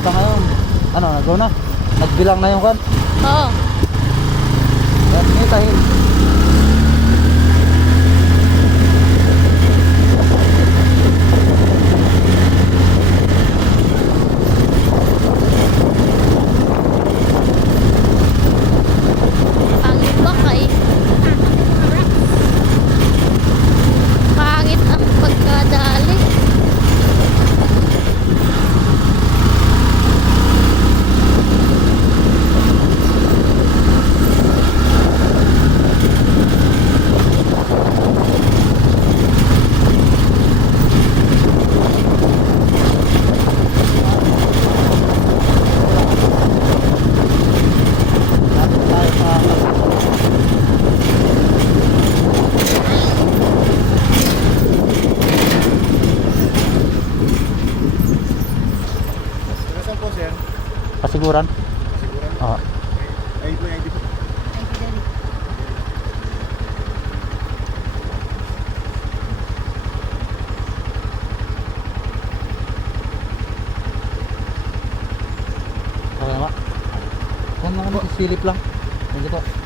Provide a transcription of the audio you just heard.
kita ngayon. Ano, nag-go na? Nagbilang na yung kan? Oo. Yan, ngitahin. Pangit ba kay? Pangit ang pagkadali. Lapit tayo sa Nasaan po, sir? pasiguran. Siguran? Oo. Ay, po, ID po. Okay na ba? Yan lang, ano, silip lang. Yan dito.